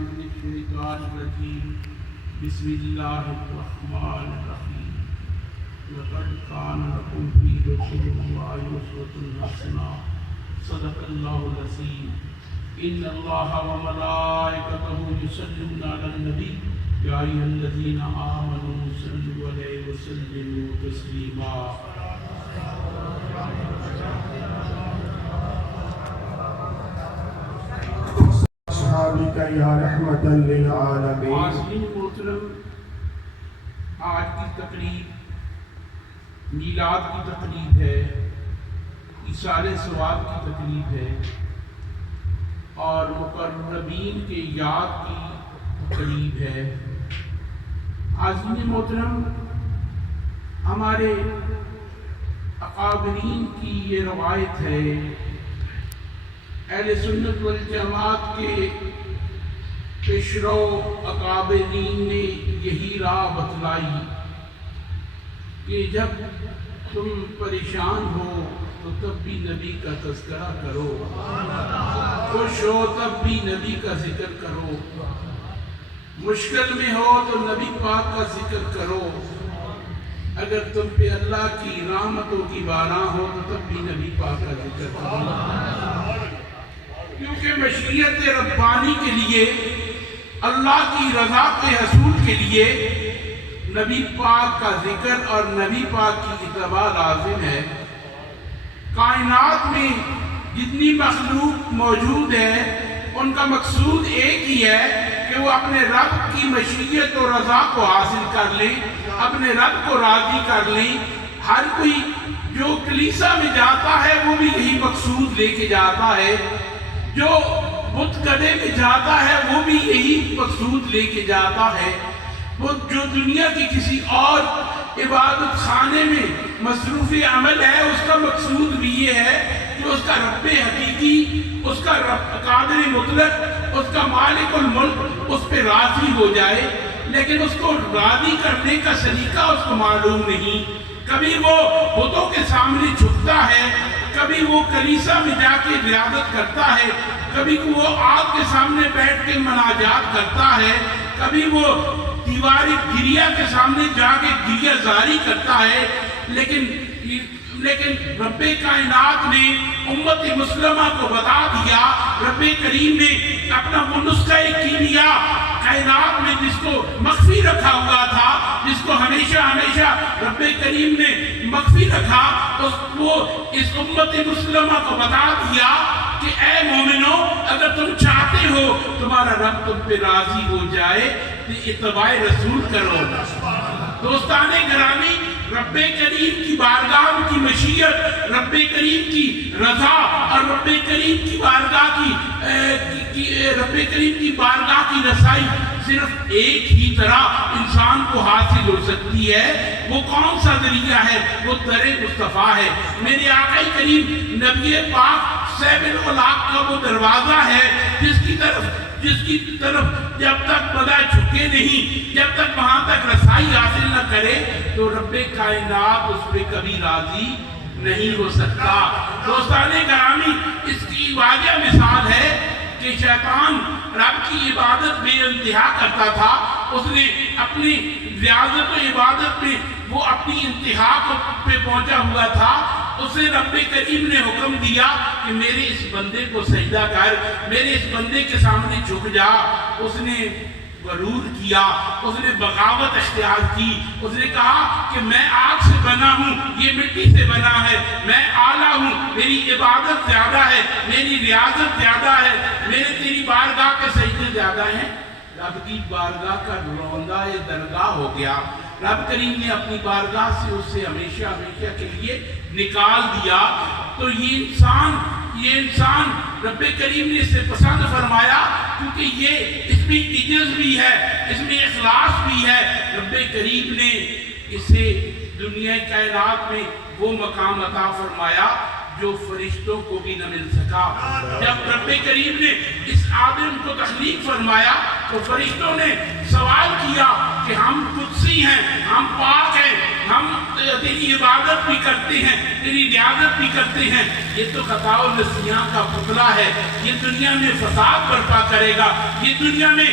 من الشیطان الرجیم بسم اللہ الرحمن الرحیم لقد کان لکم فی رسول اللہ اسوۃ حسنہ صدق اللہ العظیم ان اللہ وملائکتہ یصلون علی النبی یا ایھا الذین آمنوا صلوا علیہ وسلموا تسلیما یا رحمت للعالمین۔ عازمین محترم، آج کی تقریب میلاد کی تقریب ہے، ایصال ثواب کی تقریب ہے اور مقربین کے یاد کی تقریب ہے۔ عازمین محترم، ہمارے اکابرین کی یہ روایت ہے، اہل سنت والجماعت کے پیشرو اکابرین نے یہی راہ بتلائی کہ جب تم پریشان ہو تو تب بھی نبی کا تذکرہ کرو، خوش ہو تب بھی نبی کا ذکر کرو، مشکل میں ہو تو نبی پاک کا ذکر کرو، اگر تم پہ اللہ کی رحمتوں کی باران ہو تو تب بھی نبی پاک کا ذکر کرو، کیونکہ مشیت ربانی کے لیے، اللہ کی رضا کے حصول کے لیے نبی پاک کا ذکر اور نبی پاک کی اتباع لازم ہے۔ کائنات میں جتنی مخلوق موجود ہے ان کا مقصود ایک ہی ہے کہ وہ اپنے رب کی مشیت و رضا کو حاصل کر لیں، اپنے رب کو راضی کر لیں۔ ہر کوئی جو کلیسا میں جاتا ہے وہ بھی یہی مقصود لے کے جاتا ہے، جو بت کدے میں جاتا ہے وہ بھی یہی مقصود لے کے جاتا ہے، وہ جو دنیا کی کسی اور عبادت خانے میں مصروف عمل ہے اس کا مقصود بھی یہ ہے کہ اس کا رب حقیقی، اس کا رب قادر مطلق، اس کا مالک الملک اس پہ راضی ہو جائے، لیکن اس کو راضی کرنے کا سلیقہ اس کو معلوم نہیں۔ کبھی وہ بتوں کے سامنے جھکتا ہے، کبھی وہ کلیسا میں جا کے ریاضت کرتا ہے، کبھی وہ آگ کے سامنے بیٹھ کے مناجات کرتا ہے، کبھی وہ دیواری گریا کے سامنے جا کے گریہ زاری کرتا ہے، لیکن رب کائنات نے امت مسلمہ کو بتا دیا، رب کریم نے اپنا وہ نسخہ کیمیا کائنات میں جس کو مخفی رکھا ہوا تھا، جس کو ہمیشہ رب کریم نے مخفی رکھا، وہ اس امت مسلمہ کو بتا دیا کہ اے مومنو، اگر تم چاہتے ہو تمہارا رب تم پہ راضی ہو جائے تو اتباع رسول کرو۔ دوستان گرامی، رب کریم کی بارگاہ کی مشیت، رب کریم کی رضا اور رب کریم کی بارگاہ کی رسائی صرف ایک ہی طرح انسان کو حاصل ہو سکتی ہے۔ وہ کون سا ذریعہ ہے؟ وہ در مصطفیٰ ہے۔ میرے آقا کریم نبی پاک صاحب الاخلاق کا وہ دروازہ ہے جس کی طرف جب تک بدا جھکے نہیں، جب تک وہاں تک رسائی حاصل نہ کرے تو رب کائنات اس پہ کبھی راضی نہیں ہو سکتا۔ دوستان گرامی، اس کی واضح مثال ہے کہ شیطان رب کی عبادت بے انتہا کرتا تھا، اس نے اپنی ریاضت و عبادت میں وہ اپنی انتہا پہ پہنچا ہوا تھا، اسے رب کریم نے حکم دیا کہ میرے اس بندے کو سجدہ کر، میرے اس بندے کے سامنے جھک جا۔ اس نے غرور کیا، اس نے بغاوت اختیار کی، اس نے کہا کہ میں آگ سے بنا ہوں، یہ مٹی سے بنا ہے، میں اعلیٰ ہوں، میری عبادت زیادہ ہے، میری ریاضت زیادہ ہے، میرے تیری بارگاہ کے سجدے زیادہ ہیں۔ رب کی بارگاہ کا روندہ درگاہ ہو گیا۔ رب کریم نے اپنی بارگاہ سے اسے ہمیشہ کے لیے نکال دیا۔ تو یہ انسان رب کریم نے اسے پسند فرمایا، کیونکہ اس میں عجز بھی ہے، اس میں اخلاص بھی ہے۔ رب کریم نے اسے دنیا کائنات میں وہ مقام عطا فرمایا جو فرشتوں کو بھی نہ مل سکا۔ جب رب کریم نے اس آدم کو تخلیق فرمایا तो फरिश्तों ने सवाल किया कि हम कुदसी हैं, हम पाक हैं, हम तेरी इबादत भी करते हैं, तेरी रियाजत भी करते हैं, ये तो खताओ नसियां का पुतला है, ये दुनिया में फसाद बर्पा करेगा, ये दुनिया में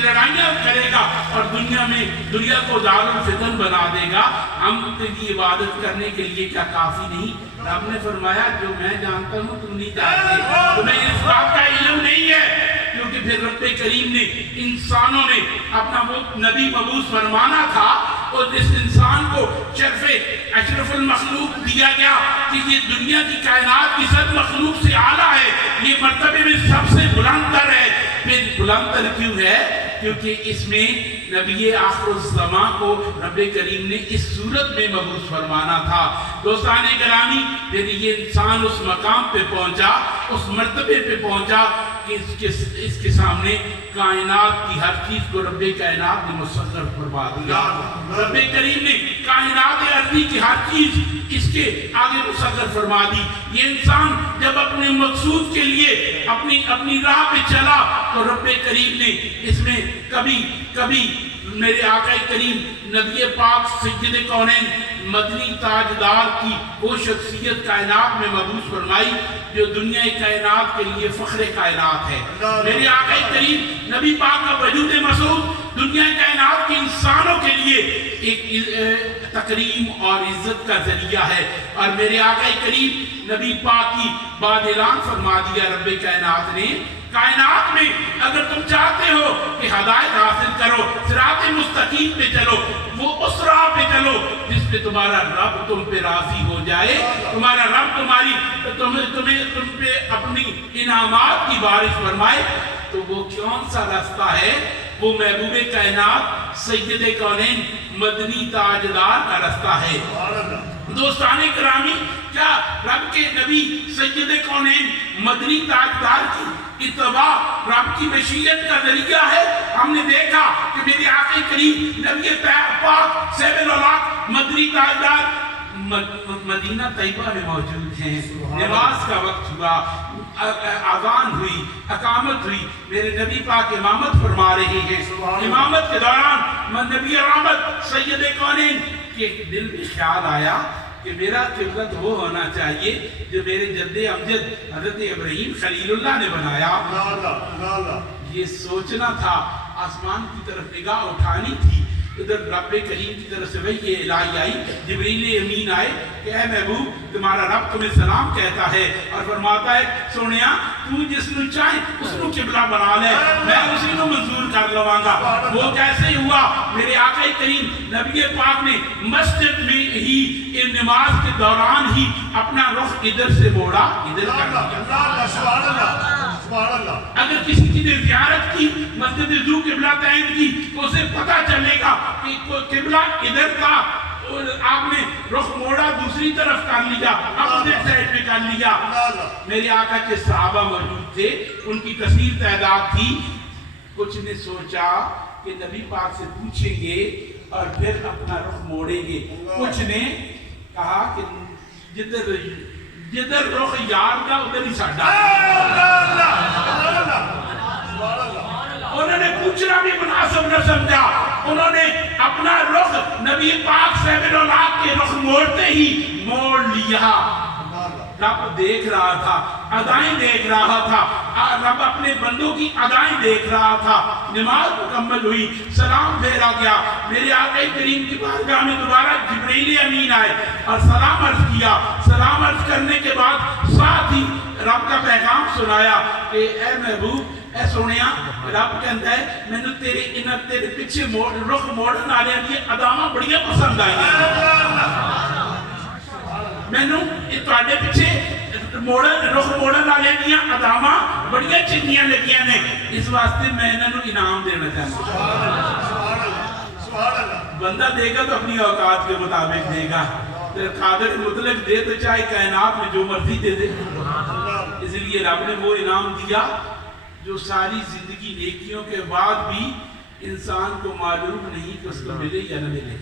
लड़ाइयाँ करेगा और दुनिया को दारुल फितन बना देगा। हम तेरी इबादत करने के लिए क्या काफी नहीं? रब ने फरमाया जो मैं जानता हूँ तुम नहीं जानते, तुम्हें इस बात का इल्म नहीं है, क्योंकि फिर रब्बे करीम ने इंसानों ने अपना वो नबी मबूस फरमाना था और इस इंसान को शर्फे अशरफुल मखलूक दिया गया कि ये दुनिया की कायनात की सब मखलूक से आला है, ये मर्तबे में सबसे बुलंद तर है। फिर बुलंद तर क्यों है? क्योंकि इसमें नबी आखिरुज़्ज़मां को रब्बे करीम ने इस सूरत में मबूस फरमाना था। दोस्ताने गिरामी, फिर ये इंसान उस मकाम पे पहुंचा, उस मर्तबे पे पहुंचा कि इसके सामने कायनात की हर चीज को रब्बे कायनात ने मुसख्खर फरमा दिया। रब्बे करीम ने कायनात अर्दी की हर चीज इसके आगे मुसख्खर फरमा दी। ये इंसान जब अपने मकसूद के लिए अपनी राह पे चला तो रब्बे करीम ने इसमें कभी मेरे आका करीम नबी पाक सैयद कौनैन मदनी ताजदार की वो शख्सियत कायनात में मबूस फरमाई जो दुनिया कायनात के लिए फख्र कायनात है। मेरे आका करीम नबी पाक का वजूद मसूद दुनिया कायनात के इंसानों के लिए एक तकरीम और इज्जत का जरिया है। और मेरे आका करीम नबी पाक की बाद ऐलान फरमा दिया रब्बे कायनात ने, कायनात में अगर तुम चाहते हो कि हिदायत हासिल करो, सिरात मुस्तकीम पे चलो, वो उस राह पे चलो जिस पे तुम्हारा रब तुम पे राजी हो जाए, तुम्हारा रब तुम पे अपनी इनामात की बारिश फरमाए। तो वो कौन सा रास्ता है? वो महबूबे कायनात सैयद कौनैन मदनी ताजदार का रास्ता है। दोस्ताने करामी, क्या रब के नबी सैयद कौनैन मदनी ताजदार की इत्तबा रब की मशीयत का जरिया है? हमने देखा कि मेरे आका करीम नबी पाक सैयदुल औलाद मदनी ताजदार मदीना तैयबा में मौजूद हैं। नमाज का वक्त हुआ, अज़ान हुई, अकामत हुई, मेरे नबी पाक इमामत फरमा रहे हैं। इमामत के दौरान नबी रहमत सैयद कौनैन के दिल में ख्याल आया कि मेरा किबला तो वो होना चाहिए जो मेरे जद्दे अमजद हज़रत इब्राहीम खलीलुल्लाह ने बनाया। ये सोचना था, आसमान की तरफ निगाह उठानी थी, उधर रब्बे करीम की तरफ से वही इलाही आई, जिब्रील अमीन आए कि ऐ महबूब तुम्हारा रब तुम्हें सलाम कहता है और फरमाता है सोनिया तू जिसनु चाहे उसनु किबला बना ले, मैं उसी को मंजूर कर लवांगा। वो कैसे हुआ? मेरे आका करीम नबी पाक ने मस्जिद में ही नमाज के दौरान ही अपना रुख इधर से मोड़ा, इधर कर दिया। अगर किसी की ने ज़ियारत की मस्जिद ज़ू किबला तैन की तो उसे पता चलेगा कि किबला इधर था और आपने रुख मोड़ा दूसरी तरफ कर लिया, अपोजिट साइड में कर लिया। मेरे आका के सहाबा मौजूद थे, उनकी कसीर तादाद थी। कुछ ने सोचा कि नबी पाक से पूछेंगे और फिर अपना रुख मोड़ेंगे। कुछ ने कहा कि जिधर रुख यार का उधर ही साडा। उन्होंने पूछना भी मुनासिब न समझा, उन्होंने अपना रुख नबी पाक सैयद औलाद के रुख मोड़ते ही मोड़ लिया। रब देख रहा था, अदाएं देख रहा था, रब अपने बंदों की अदाएं देख रहा था। नमाज मुकम्मल हुई, सलाम फेरा गया। मेरे आका करीम की बारगाह में दोबारा जिब्रील अमीन आए और सलाम अर्ज किया। सलाम अर्ज करने के बाद साथ ही रब का पैगाम सुनाया कि ऐ महबूब ऐ सोनिया, रब कहता है मैंने तेरे पीछे रुख मोड़न वाले दी अदावां बड़ियां पसंद आई। मैनू तुहाडे पीछे रुख मोड़न वाले दी अदावां बड़ियां चंगियां लगियां ने, इस वास्ते मैं इन्हां इनाम देना चाहता। बंदा देगा तो अपनी औकात के मुताबिक देगा, कादिर मुतलक दे तो चाहे कायनात में जो मर्जी दे दे। इसलिए रब ने वो इनाम दिया जो सारी जिंदगी नेकियों के बाद भी इंसान को मालूम नहीं कि उसको मिले या न मिले।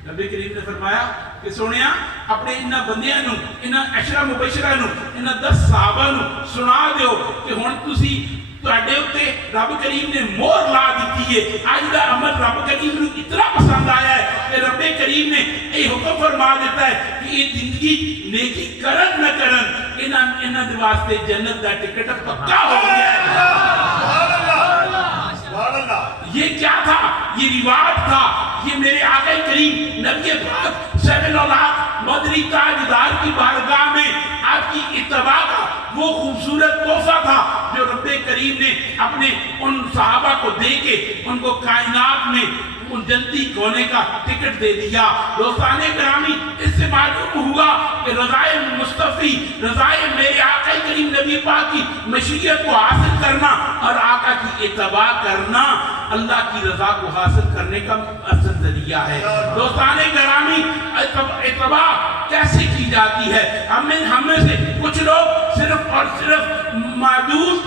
नबी करीम ने फरमाया कि सोनिया अपने इन्हां बंदियां नूं, इन्हां अशरा मुबशरा नूं, इन्हां 10 सहाबा नूं सुना दिओ कि हुण तुसी ਤੁਹਾਡੇ ਉੱਤੇ ਰੱਬ ਕਰੀਮ ਨੇ ਮੋਹਰ ਲਾ ਦਿੱਤੀ ਹੈ। ਅੱਜ ਦਾ ਅਮਲ ਰੱਬ ਕਰੀਮ ਨੂੰ ਇਤਨਾ ਪਸੰਦ ਆਇਆ ਹੈ ਕਿ ਰੱਬ ਕਰੀਮ ਨੇ ਇਹ ਹੁਕਮ ਫਰਮਾ ਦਿੱਤਾ ਹੈ ਕਿ ਇਹ ਜ਼ਿੰਦਗੀ नेकी करन न करन इन्हां दे वास्ते जन्नत दा टिकट पक्का हो गया है। ये क्या था? ये रिवाज था। ये मेरे आका करीम नबी पाक सल्लल्लाहु मदनी ताजदार की बारगाह में आपकी इत्तबा का वो खूबसूरत तोहफा था जो रब्बे करीम ने अपने उन सहाबा को दे के उनको कायनात में उन जन्नती होने का टिकट दे दिया। दोस्ताने ग्रामी, इससे मालूम हुआ कि रज़ाए मुस्तफ़ी, रज़ाए मेरे आका करीम नबी पाक की मशीयत को हासिल करना और आका की इत्तबा करना अल्लाह की रज़ा को हासिल करने का असल जरिया है। दोस्ताने ग्रामी, इत्तबा कैसे की जाती है? हमें से कुछ लोग सिर्फ और सिर्फ मादूद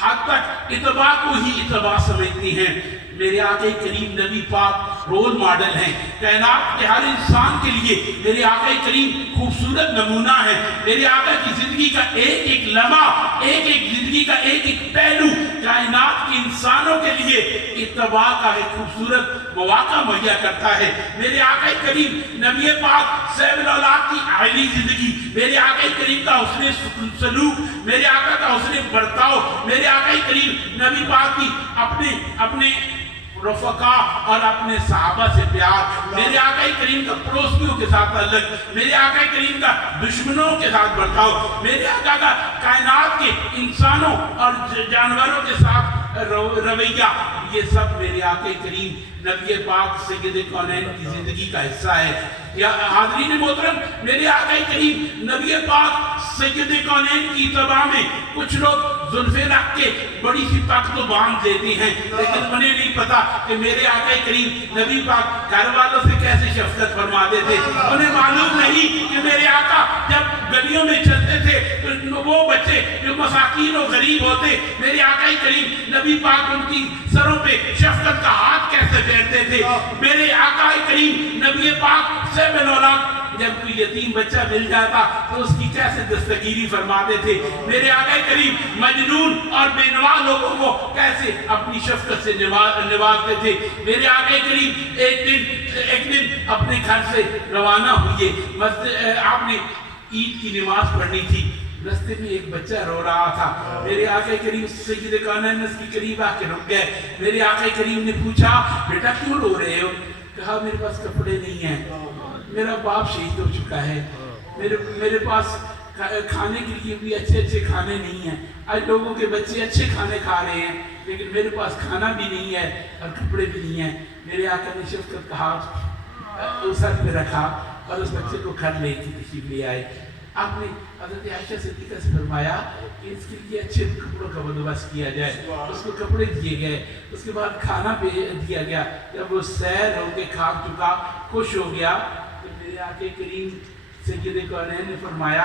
हद तक इत्तबा को ही इत्तबा समझती हैं। मेरे आका करीम नबी पाक रोल मॉडल हैं कायनात के हर इंसान के लिए। मेरे आका करीम खूबसूरत नमूना है। मेरे आका की जिंदगी का एक एक लम्हा, एक एक जिंदगी का एक एक पहलू कायनात के इंसानों के लिए इत्तबा का एक खूबसूरत मौका मुहैया करता है। मेरे आका करीम नबी पाक सल्लल्लाहु की आली जिंदगी, मेरे आका करीम का हुस्न सलूक, मेरे आका का हुस्न बर्ताव, मेरे आका करीम नबी पाक की अपने रफ़का और अपने सहाबा से प्यार, मेरे आका करीम का पड़ोसियों के साथ अलग, मेरे आका करीम का दुश्मनों के साथ बर्ताव, मेरे आका का कायनात के इंसानों और जानवरों के साथ रवैया, ये सब मेरे आका करीम नबी पाक सैयद कौनैन की जिंदगी का हिस्सा है। या हाज़रीन मोहतरम, मेरे आका करीम नबी पाक सैयद कौनैन की इत्तबा में कुछ लोग जुल्फ़े रख के बड़ी सी पग तो बांध देते हैं, लेकिन उन्हें नहीं पता कि मेरे आका करीम नबी पाक घर वालों से कैसे शफ़क़त फरमाते थे। उन्हें मालूम नहीं कि मेरे आका जब गलियों में चलते थे तो वो बच्चे जो मसाकीन और गरीब होते, मेरे आका करीम नबी पाक उनकी सरों पे शफ़क़त का हाथ कैसे फेरते थे। मेरे आका करीम नबी पाक सल्लल्लाहु जब कोई यतीम बच्चा मिल जाता तो उसकी कैसे दस्तगीरी फरमाते थे। मेरे आका करीम मजनून और बेनवा लोगों को कैसे अपनी शफ़क़त से नवाजते थे। मेरे आका करीम एक दिन अपने घर से रवाना हुए, आपने ईद की नमाज पढ़नी थी, रस्ते में एक बच्चा रो रहा था। मेरे आका करीम सैयद कौनैन उसके करीब आके रुक गए। मेरे आका करीम ने पूछा, बेटा क्यों रो रहे हो? कहा, मेरे पास कपड़े नहीं हैं, मेरा बाप शहीद हो चुका है, मेरे पास खाने के लिए भी अच्छे खाने नहीं हैं। आज लोगों के बच्चे अच्छे खाने खा रहे हैं, लेकिन मेरे पास खाना भी नहीं है और कपड़े भी नहीं हैं। मेरे आका ने शफ़क़त का हाथ उस सर पे रखा और उस बच्चे को घर ले तशरीफ ले आए। आपने हज़रत आयशा सिद्दीक़ा से फरमाया कि इसके लिए अच्छे कपड़ों का बंदोबस्त किया जाए। उसको कपड़े दिए गए, उसके बाद खाना दिया गया। जब वो सैर होके खा चुका, खुश हो गया, तो मेरे आका करीम सैयद कौनैन ने फरमाया,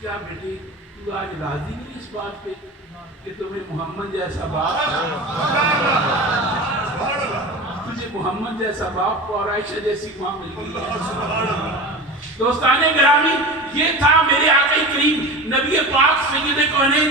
क्या बेटी तू आज राजी नहीं इस बात पे कि तुम्हें मोहम्मद जैसा बाप, तुझे मोहम्मद जैसा बाप और आयशा जैसी माँ मिल गई। दोस्ताने ग्रामी, ये था मेरे आका करीम नबी पाक सैयद कौनैन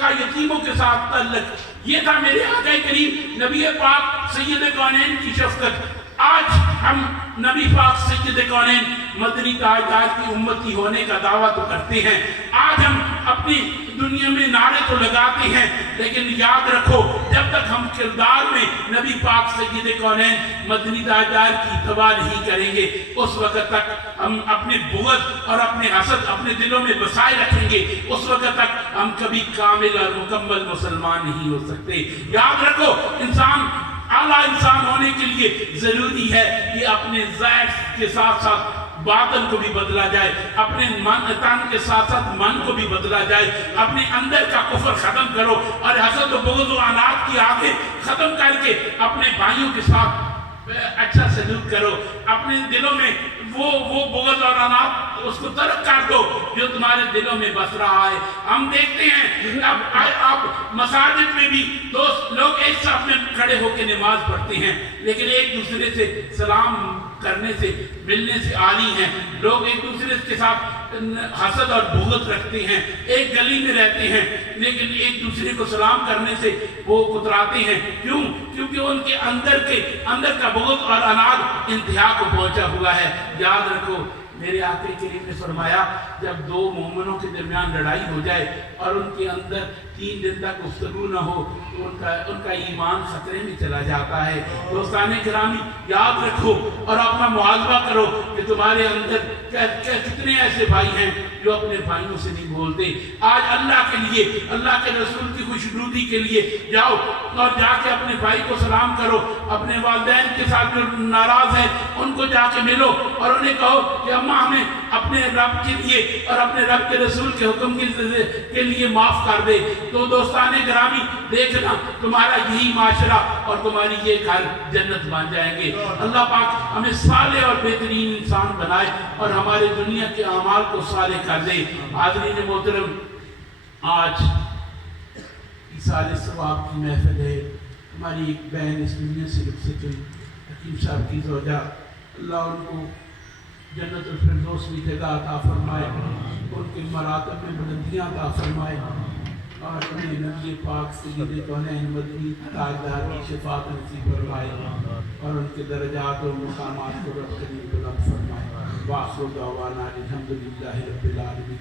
का यतीमों के साथ तल्लुक। ये था मेरे आका करीम नबी पाक सैयद कौनैन की शफ़क़त। आज हम नबी पाक सैयद कौनैन मदनी ताजदार की उम्मती होने का दावा तो करते हैं। आज हम अपनी दुनिया में नारे तो लगाते हैं, लेकिन याद रखो, जब तक हम किरदार में नबी पाक सैयद कौनैन मदनी ताजदार की इत्तबा नहीं करेंगे, उस वक़्त तक हम अपने बुग़्ज़ और अपने हसद अपने दिलों में बसाए रखेंगे। उस वक़्त तक हम कभी कामिल और मुकम्मल मुसलमान नहीं हो सकते। याद रखो, इंसान आला इंसान होने के लिए जरूरी है कि अपने ज़ाहिर के साथ साथ बातन को भी बदला जाए, अपने मन तन के साथ साथ मन को भी बदला जाए। अपने अंदर का कुफ्र खत्म करो और हसद और बुग़्ज़ और अनाद की आगे खत्म करके अपने भाइयों के साथ अच्छा सलूक करो। अपने दिलों में वो बुग़्ज़ और अनाद उसको तर्क कर दो जो तुम्हारे दिलों में बस रहा है। हम देखते हैं अब मसाजिद में भी दोस्त लोग एक साथ में खड़े होकर नमाज पढ़ते हैं, लेकिन एक दूसरे से सलाम करने से मिलने से आली हैं। लोग एक दूसरे के साथ حسد اور بغض رکھتے ہیں، ایک گلی میں رہتے ہیں لیکن ایک دوسرے کو سلام کرنے سے وہ کتراتے ہیں. کیوں؟ کیونکہ ان کے اندر کا بغض اور اناد انتہا کو پہنچا ہوا ہے. یاد رکھو میرے آقا کریم نے فرمایا جب دو مومنوں کے درمیان لڑائی ہو جائے اور ان کے اندر 3 دن تک گفتگو نہ ہو تو ان کا ایمان خطرے میں چلا جاتا ہے. دوستان گرامی یاد رکھو اور اپنا محاسبہ کرو کہ تمہارے اندر کتنے ایسے بھائی ہیں جو اپنے بھائیوں سے نہیں بولتے. آج اللہ کے لیے، اللہ کے رسول کی خوشنودی کے لیے جاؤ اور جا کے اپنے بھائی کو سلام کرو. اپنے والدین کے ساتھ جو ناراض ہیں ان کو جا کے ملو اور انہیں کہو کہ اماں ہمیں اپنے رب کے لیے اور اپنے رب کے رسول کے حکم کے لیے معاف کر دے. تو دوستان گرامی دیکھنا تمہارا یہی معاشرہ اور تمہاری یہ گھر جنت بن جائیں گے. اللہ پاک ہمیں صالح اور بہترین انسان بنائے اور ہمارے دنیا کے اعمال کو صالح کر دے. حاضرین محترم، آج ایصال ثواب کی محفل ہے. ہماری ایک بہن اس دنیا سے رخصت ہوئی، حکیم صاحب کی زوجہ، اللہ ان کو جنت الفردوس میں جگہ عطا فرمائے، ان کے مراتب میں بلندیاں عطا فرمائے اور انہیں نبی پاک سید کونین مدنی تاجدار کی شفاعت نصیب فرمائے اور ان کے درجات و مقامات کو رب کریم بلند فرمائے. وآخر دعوانا الحمدللہ رب العالمین.